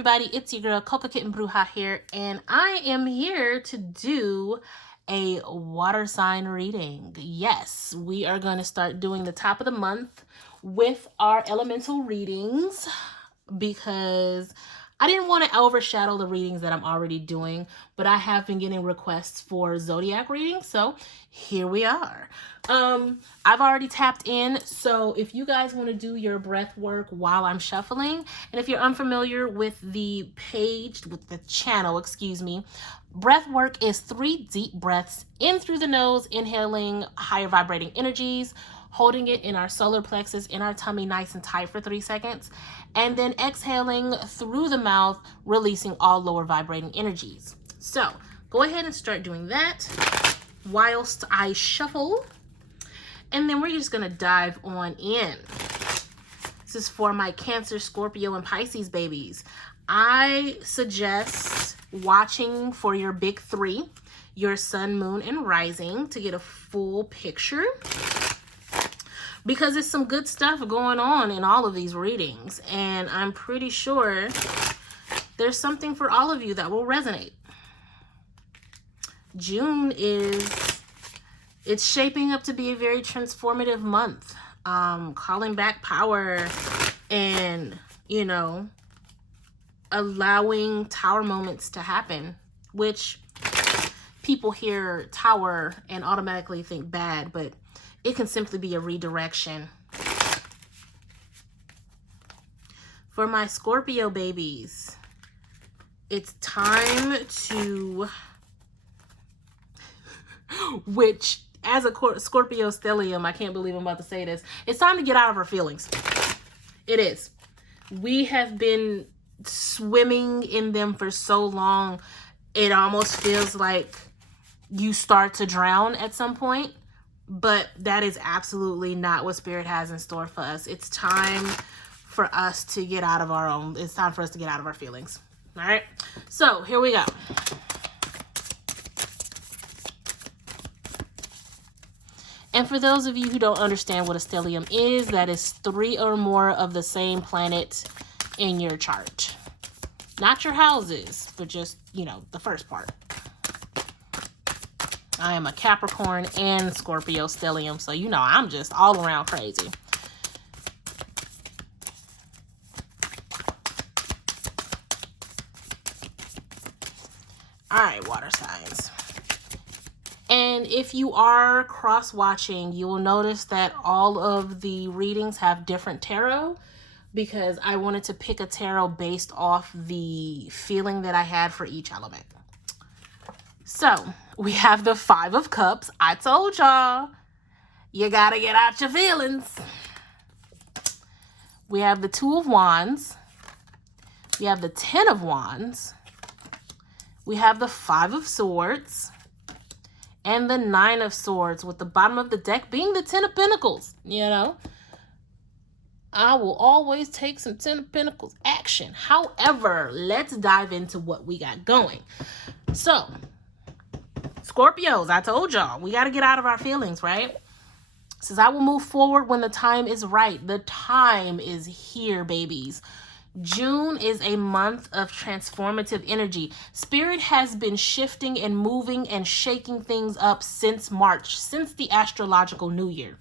everybody, it's your girl Coca Kitten Bruja here, and I am here to do a water sign reading. Yes, we are going to start doing the top of the month with our elemental readings because I didn't want to overshadow the readings that I'm already doing, but I have been getting requests for zodiac readings, so here we are. I've already tapped in, so if you guys want to do your breath work while I'm shuffling, and if you're unfamiliar with the page, with the channel, excuse me, breath work is 3 deep breaths in through the nose, inhaling higher vibrating energies, holding it in our solar plexus, in our tummy nice and tight for 3 seconds, and then exhaling through the mouth, releasing all lower vibrating energies. So go ahead and start doing that whilst I shuffle, and then we're just gonna dive on in. This is for my Cancer, Scorpio, and Pisces babies. I suggest watching for your big 3, your sun, moon, and rising, to get a full picture, because there's some good stuff going on in all of these readings, and I'm pretty sure there's something for all of you that will resonate. June it's shaping up to be a very transformative month, calling back power and, you know, allowing tower moments to happen, which people hear tower and automatically think bad, but it can simply be a redirection. For my Scorpio babies, it's time to, which as a Scorpio stellium, I can't believe I'm about to say this, it's time to get out of our feelings. It is. We have been swimming in them for so long, it almost feels like you start to drown at some point. But that is absolutely not what Spirit has in store for us. It's time for us to get out of our own. It's time for us to get out of our feelings. All right. So here we go. And for those of you who don't understand what a stellium is, that is 3 or more of the same planet in your chart. Not your houses, but just, you know, the first part. I am a Capricorn and Scorpio stellium, so you know I'm just all around crazy. All right, water signs. And if you are cross-watching, you will notice that all of the readings have different tarot, because I wanted to pick a tarot based off the feeling that I had for each element. So we have the 5 of Cups. I told y'all, you gotta get out your feelings. We have the 2 of Wands. We have the 10 of Wands. We have the 5 of Swords. And the 9 of Swords, with the bottom of the deck being the 10 of Pentacles. You know, I will always take some 10 of Pentacles action. However, let's dive into what we got going. So, Scorpios, I told y'all, we got to get out of our feelings, right? It says, I will move forward when the time is right. The time is here, babies. June is a month of transformative energy. Spirit has been shifting and moving and shaking things up since March, since the astrological new year.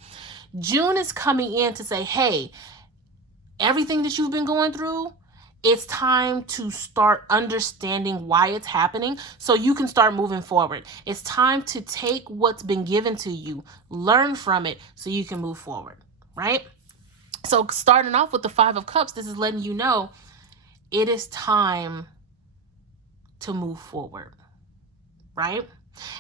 June is coming in to say, hey, everything that you've been going through, it's time to start understanding why it's happening so you can start moving forward. It's time to take what's been given to you, learn from it so you can move forward, right? So starting off with the 5 of Cups, this is letting you know it is time to move forward, right?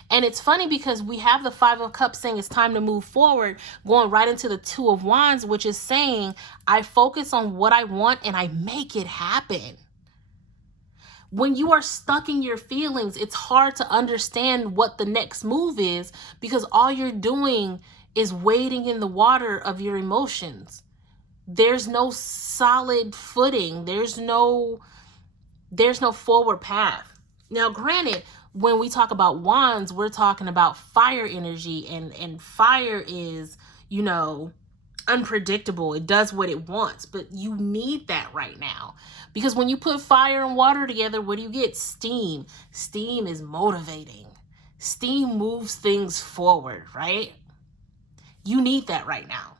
And it's funny because we have the 5 of Cups saying it's time to move forward, going right into the 2 of Wands, which is saying I focus on what I want and I make it happen. When you are stuck in your feelings, it's hard to understand what the next move is, because all you're doing is wading in the water of your emotions. There's no solid footing. There's no forward path. Now, granted, when we talk about wands, we're talking about fire energy, and fire is, you know, unpredictable. It does what it wants, but you need that right now. Because when you put fire and water together, what do you get? Steam. Steam is motivating. Steam moves things forward, right? You need that right now.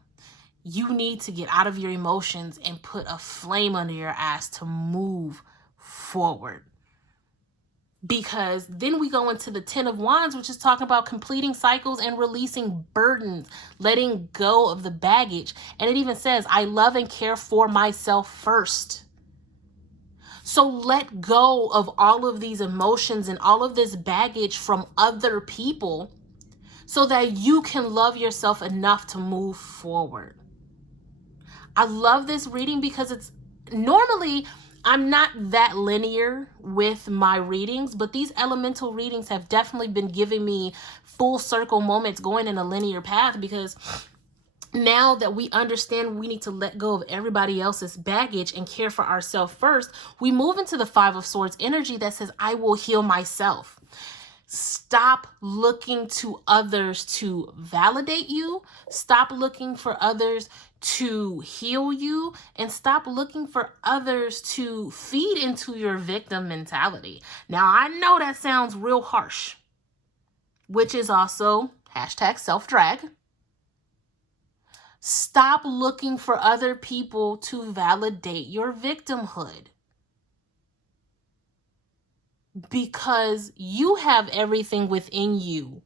You need to get out of your emotions and put a flame under your ass to move forward. Because then we go into the 10 of Wands, which is talking about completing cycles and releasing burdens, letting go of the baggage. And it even says, I love and care for myself first. So let go of all of these emotions and all of this baggage from other people so that you can love yourself enough to move forward. I love this reading because it's normally, I'm not that linear with my readings, but these elemental readings have definitely been giving me full circle moments going in a linear path, because now that we understand we need to let go of everybody else's baggage and care for ourselves first, we move into the 5 of Swords energy that says, I will heal myself. Stop looking to others to validate you. Stop looking for others to heal you, and stop looking for others to feed into your victim mentality. Now, I know that sounds real harsh, which is also hashtag self-drag. Stop looking for other people to validate your victimhood, because you have everything within you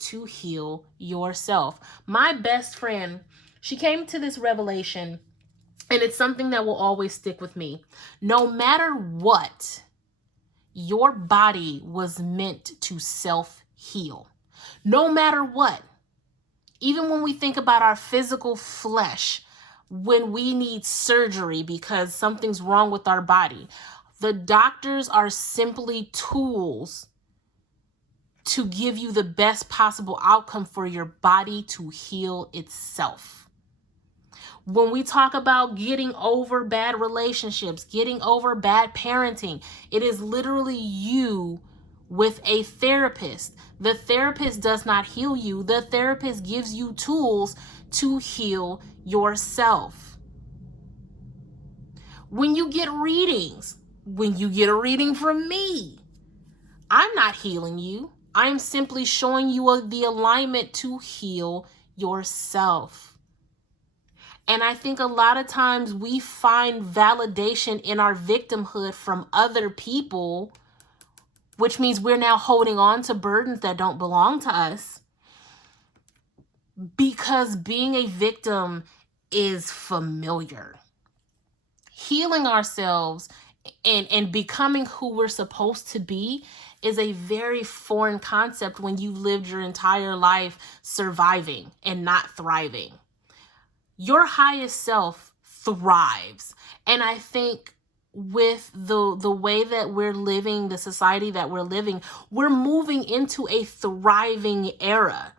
to heal yourself. My best friend, she came to this revelation, and it's something that will always stick with me. No matter what, your body was meant to self-heal. No matter what. Even when we think about our physical flesh, when we need surgery because something's wrong with our body, the doctors are simply tools to give you the best possible outcome for your body to heal itself. When we talk about getting over bad relationships, getting over bad parenting, it is literally you with a therapist. The therapist does not heal you. The therapist gives you tools to heal yourself. When you get readings, when you get a reading from me, I'm not healing you. I'm simply showing you the alignment to heal yourself. And I think a lot of times we find validation in our victimhood from other people, which means we're now holding on to burdens that don't belong to us, because being a victim is familiar. Healing ourselves and becoming who we're supposed to be is a very foreign concept when you've lived your entire life surviving and not thriving. Your highest self thrives. And I think with the way that we're living, the society that we're living, we're moving into a thriving era.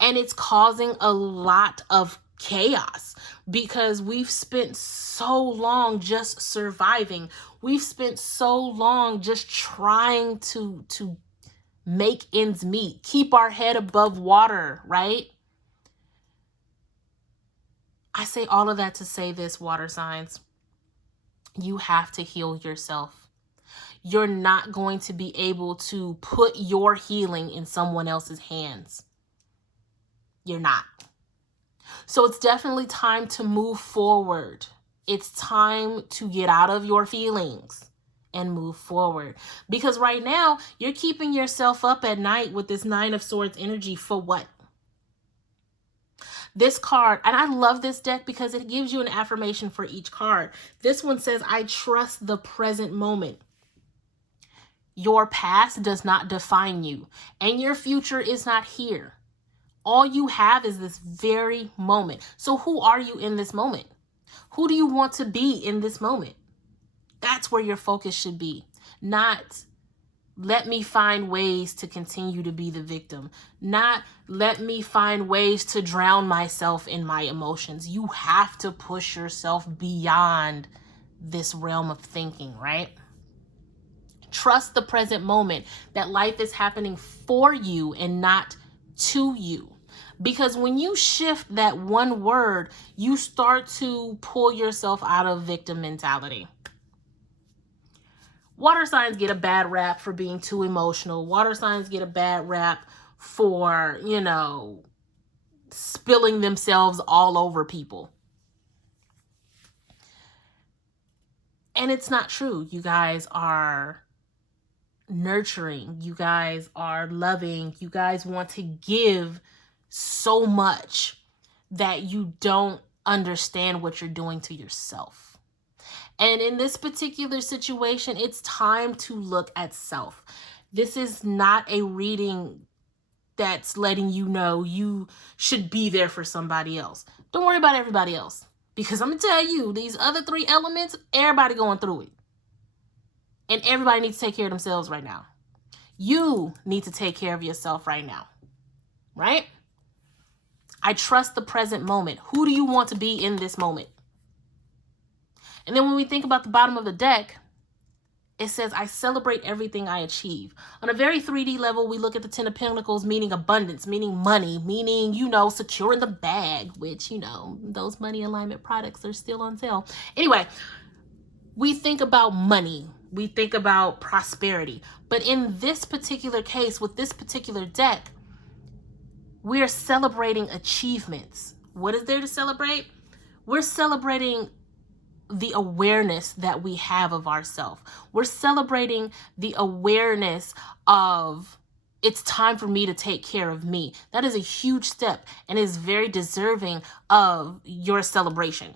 And it's causing a lot of chaos because we've spent so long just surviving. We've spent so long just trying to make ends meet, keep our head above water, right? I say all of that to say this, water signs. You have to heal yourself. You're not going to be able to put your healing in someone else's hands. You're not. So it's definitely time to move forward. It's time to get out of your feelings and move forward. Because right now, you're keeping yourself up at night with this 9 of Swords energy for what? This card, and I love this deck because it gives you an affirmation for each card. This one says, I trust the present moment. Your past does not define you, and your future is not here. All you have is this very moment. So who are you in this moment? Who do you want to be in this moment? That's where your focus should be. Not let me find ways to continue to be the victim. Not let me find ways to drown myself in my emotions. You have to push yourself beyond this realm of thinking, right? Trust the present moment, that life is happening for you and not to you. Because when you shift that one word, you start to pull yourself out of victim mentality. Water signs get a bad rap for being too emotional. Water signs get a bad rap for, spilling themselves all over people. And it's not true. You guys are nurturing. You guys are loving. You guys want to give so much that you don't understand what you're doing to yourself. And in this particular situation, it's time to look at self. This is not a reading that's letting you know you should be there for somebody else. Don't worry about everybody else. Because I'm going to tell you, these other 3 elements, everybody going through it. And everybody needs to take care of themselves right now. You need to take care of yourself right now. Right? I trust the present moment. Who do you want to be in this moment? And then when we think about the bottom of the deck, it says, I celebrate everything I achieve. On a very 3D level, we look at the 10 of Pentacles, meaning abundance, meaning money, meaning, securing the bag, which, those money alignment products are still on sale. Anyway, we think about money. We think about prosperity. But in this particular case, with this particular deck, we're celebrating achievements. What is there to celebrate? We're celebrating the awareness that we have of ourselves. We're celebrating the awareness of it's time for me to take care of me. That is a huge step and is very deserving of your celebration.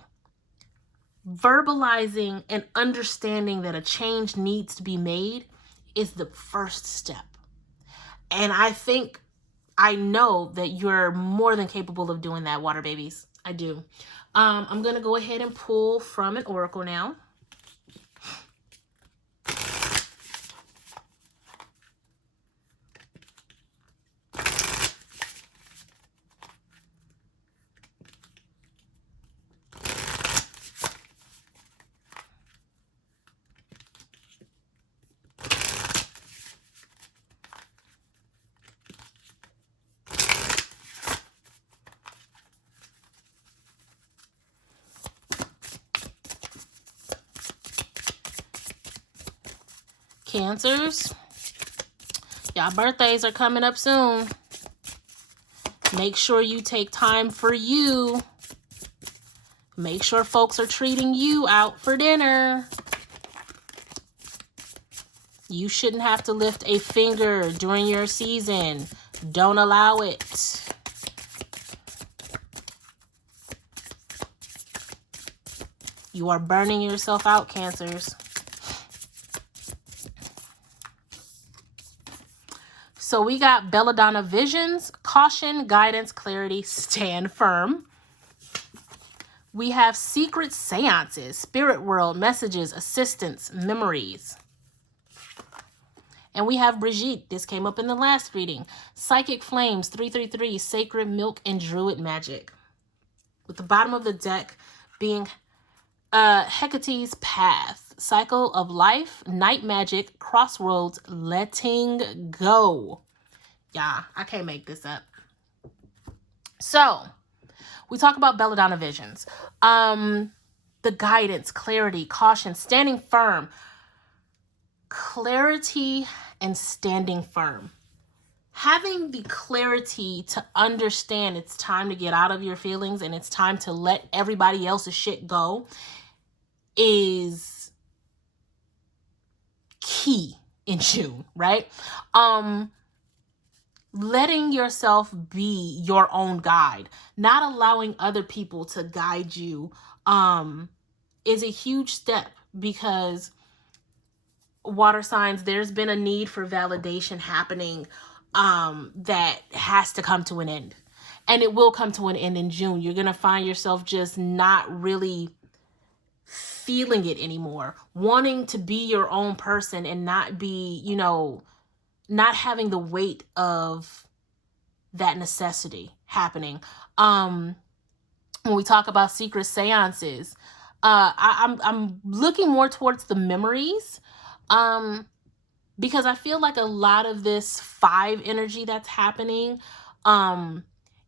Verbalizing and understanding that a change needs to be made is the first step. And I know that you're more than capable of doing that, water babies. I do. I'm going to go ahead and pull from an oracle now. Cancers, y'all birthdays are coming up soon. Make sure you take time for you. Make sure folks are treating you out for dinner. You shouldn't have to lift a finger during your season. Don't allow it. You are burning yourself out, Cancers. So we got Belladonna Visions, Caution, Guidance, Clarity, Stand Firm. We have Secret Seances, Spirit World, Messages, Assistance, Memories. And we have Brigitte. This came up in the last reading. Psychic Flames, 333, Sacred Milk, and Druid Magic. With the bottom of the deck being Hecate's Path, Cycle of Life, Night Magic, Crossroads, Letting Go. Yeah, I can't make this up. So, we talk about Belladonna Visions. The guidance, clarity, caution, standing firm. Clarity and standing firm. Having the clarity to understand it's time to get out of your feelings and it's time to let everybody else's shit go is key in June, right? Letting yourself be your own guide, not allowing other people to guide you, is a huge step because water signs, there's been a need for validation happening that has to come to an end. And it will come to an end in June. You're going to find yourself just not really feeling it anymore, wanting to be your own person and not be, not having the weight of that necessity happening. When we talk about secret seances, I'm looking more towards the memories, because I feel like a lot of this 5 energy that's happening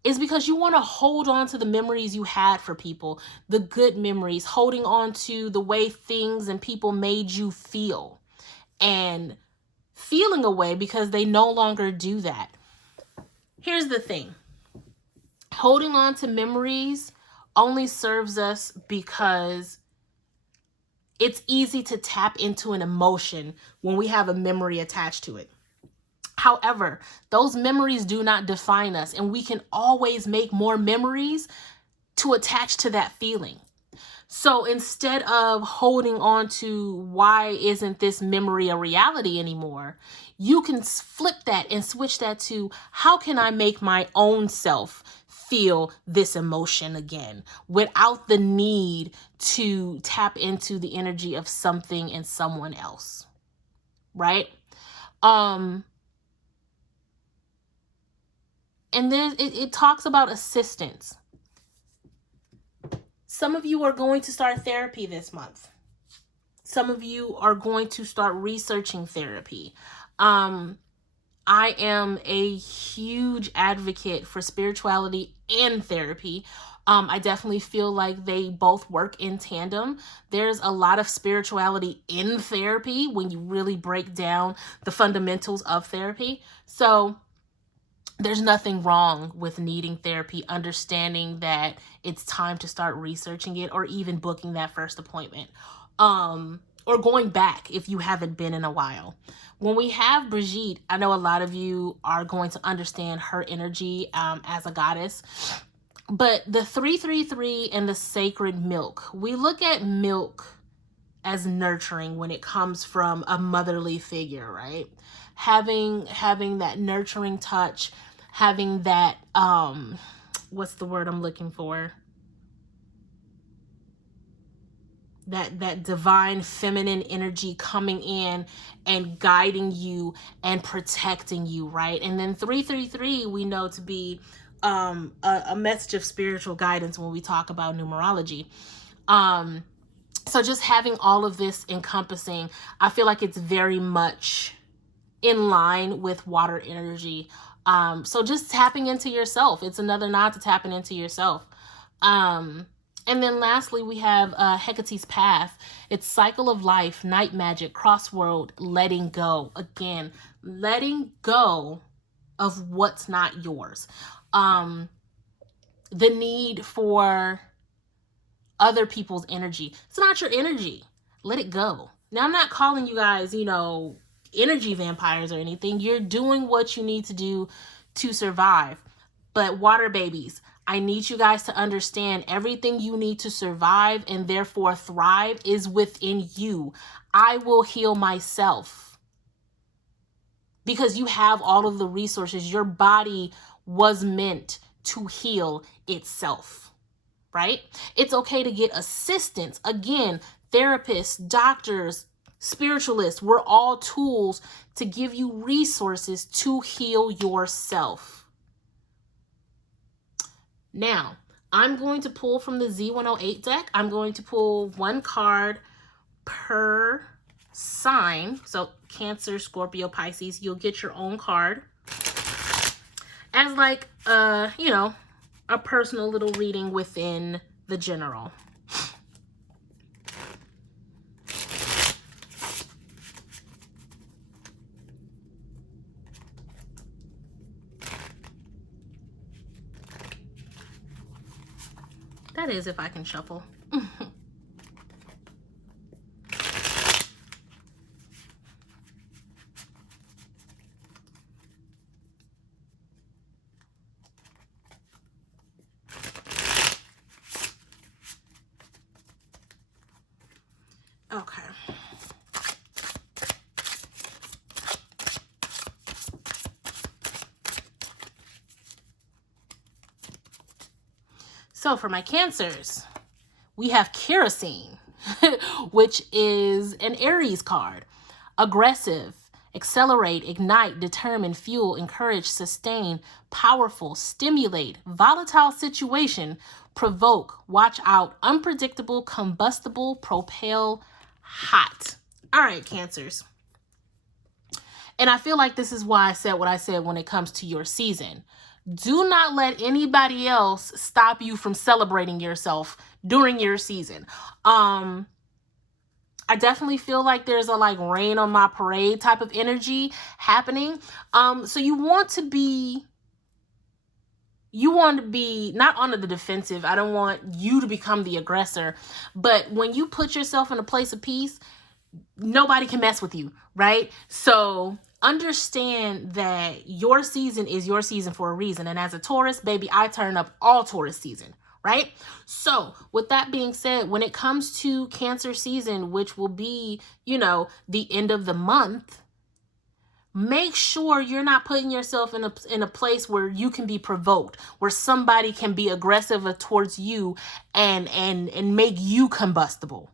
is because you want to hold on to the memories you had for people, the good memories, holding on to the way things and people made you feel, and feeling away because they no longer do that. Here's the thing. Holding on to memories only serves us because it's easy to tap into an emotion when we have a memory attached to it. However, those memories do not define us, and we can always make more memories to attach to that feeling. So instead of holding on to why isn't this memory a reality anymore, you can flip that and switch that to how can I make my own self feel this emotion again without the need to tap into the energy of something and someone else, right? And then it talks about assistance. Some of you are going to start therapy this month. Some of you are going to start researching therapy. I am a huge advocate for spirituality and therapy. I definitely feel like they both work in tandem. There's a lot of spirituality in therapy when you really break down the fundamentals of therapy. So there's nothing wrong with needing therapy, understanding that it's time to start researching it, or even booking that first appointment, or going back if you haven't been in a while. When we have Brigitte, I know a lot of you are going to understand her energy as a goddess. But the 333 and the sacred milk, we look at milk as nurturing when it comes from a motherly figure, right? Having that nurturing touch, having that, what's the word I'm looking for? That divine feminine energy coming in and guiding you and protecting you, right? And then 333 we know to be a message of spiritual guidance when we talk about numerology. So just having all of this encompassing, I feel like it's very much in line with water energy. So just tapping into yourself. It's another nod to tapping into yourself. And then lastly, we have Hecate's Path. It's cycle of life, night magic, crossroad, letting go. Again, letting go of what's not yours. The need for other people's energy. It's not your energy. Let it go. Now, I'm not calling you guys, energy vampires or anything. You're doing what you need to do to survive. But water babies, I need you guys to understand everything you need to survive and therefore thrive is within you. I will heal myself because you have all of the resources. Your body was meant to heal itself, right? It's okay to get assistance. Again, therapists, doctors, spiritualists, we're all tools to give you resources to heal yourself. Now, I'm going to pull from the Z108 deck. I'm going to pull one card per sign. So Cancer, Scorpio, Pisces, you'll get your own card as like, a personal little reading within the general. That is if I can shuffle. Okay. So for my Cancers, we have kerosene, which is an Aries card. Aggressive, accelerate, ignite, determine, fuel, encourage, sustain, powerful, stimulate, volatile situation, provoke, watch out, unpredictable, combustible, propel, hot. All right, Cancers. And I feel like this is why I said what I said when it comes to your season. Do not let anybody else stop you from celebrating yourself during your season. I definitely feel like there's a like rain on my parade type of energy happening. So you want to be not on the defensive. I don't want you to become the aggressor. But when you put yourself in a place of peace, nobody can mess with you, right? So understand that your season is your season for a reason. And as a Taurus, baby, I turn up all Taurus season, right? So with that being said, when it comes to Cancer season, which will be, the end of the month, make sure you're not putting yourself in a place where you can be provoked, where somebody can be aggressive towards you and make you combustible,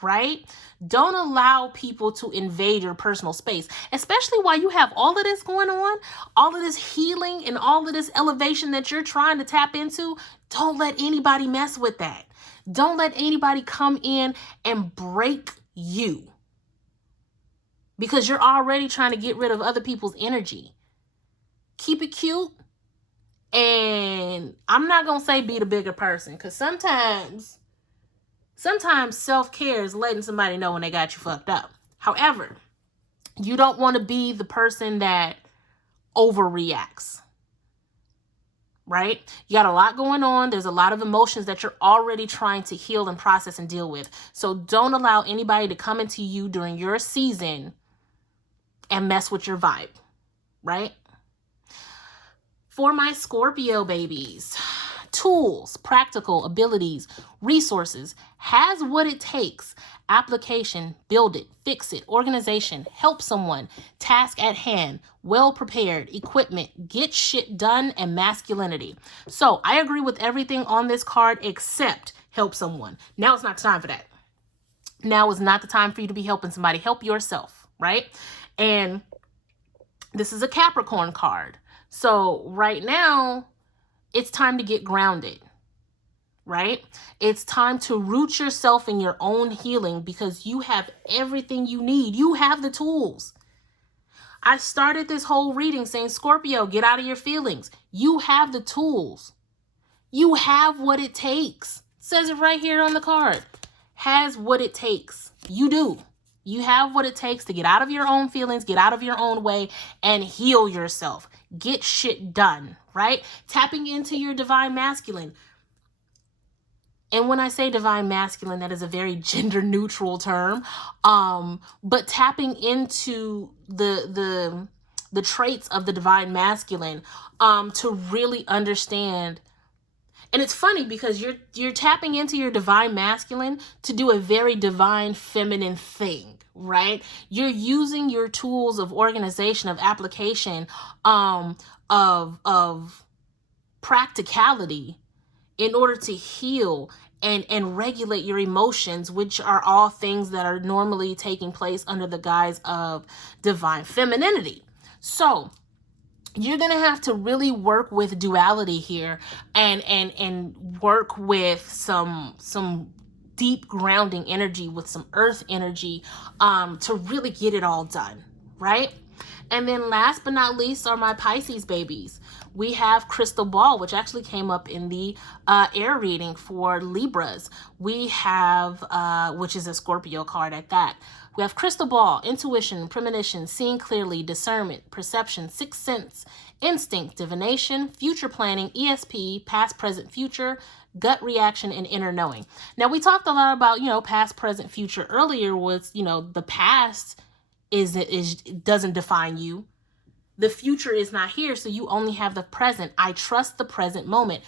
right? Don't allow people to invade your personal space, especially while you have all of this going on, all of this healing and all of this elevation that you're trying to tap into. Don't let anybody mess with that. Don't let anybody come in and break you, because you're already trying to get rid of other people's energy. Keep it cute. And I'm not going to say be the bigger person, because sometimes self-care is letting somebody know when they got you fucked up. However, you don't want to be the person that overreacts, right? You got a lot going on. There's a lot of emotions that you're already trying to heal and process and deal with. So don't allow anybody to come into you during your season and mess with your vibe, right? For my Scorpio babies, tools, practical abilities, resources, has what it takes. Application, build it, fix it, organization, help someone, task at hand, well prepared, equipment, get shit done, and masculinity. So I agree with everything on this card except help someone. Now it's not time for that. Now is not the time for you to be helping somebody. Help yourself, right? And this is a Capricorn card. So right now, it's time to get grounded, right? It's time to root yourself in your own healing, because you have everything you need. You have the tools. I started this whole reading saying, Scorpio, get out of your feelings. You have the tools. You have what it takes. It says it right here on the card. Has what it takes. You do. You have what it takes to get out of your own feelings, get out of your own way, and heal yourself. Get shit done, right? Tapping into your divine masculine. And when I say divine masculine, that is a very gender neutral term. But tapping into the traits of the divine masculine to really understand. And it's funny because you're tapping into your divine masculine to do a very divine feminine thing, right? You're using your tools of organization, of application, of practicality in order to heal and regulate your emotions, which are all things that are normally taking place under the guise of divine femininity. So you're going to have to really work with duality here and work with some deep grounding energy, with some earth energy, to really get it all done, right? And then last but not least are my Pisces babies. We have Crystal Ball, which actually came up in the air reading for Libras. We have, which is a Scorpio card at that. We have Crystal Ball, intuition, premonition, seeing clearly, discernment, perception, sixth sense, instinct, divination, future planning, ESP, past, present, future, gut reaction, and inner knowing. Now, we talked a lot about, past, present, future earlier. Was, the past doesn't define you. The future is not here, so you only have the present. I trust the present moment.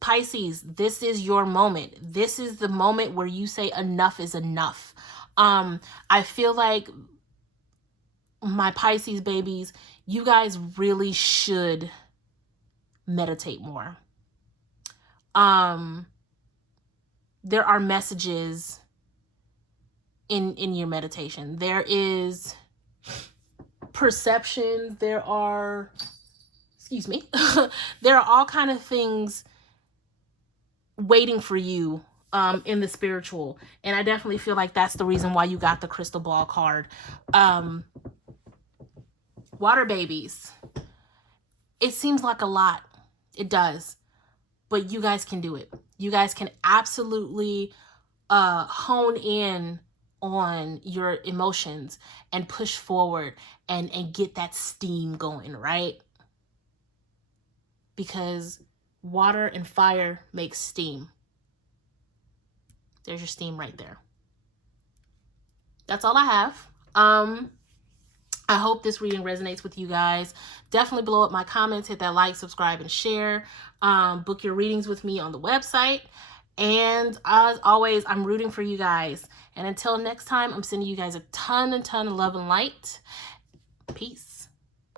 Pisces, this is your moment. This is the moment where you say enough is enough. I feel like my Pisces babies, you guys really should meditate more. There are messages in your meditation. There is perception. There are, there are all kind of things waiting for you in the spiritual. And I definitely feel like that's the reason why you got the Crystal Ball card. Water babies. It seems like a lot. It does. But you guys can do it. You guys can absolutely hone in on your emotions and push forward and get that steam going, right? Because water and fire makes steam. There's your steam right there. That's all I have. I hope this reading resonates with you guys. Definitely blow up my comments, hit that like, subscribe, and share. Book your readings with me on the website. And as always, I'm rooting for you guys. And until next time, I'm sending you guys a ton of love and light. Peace.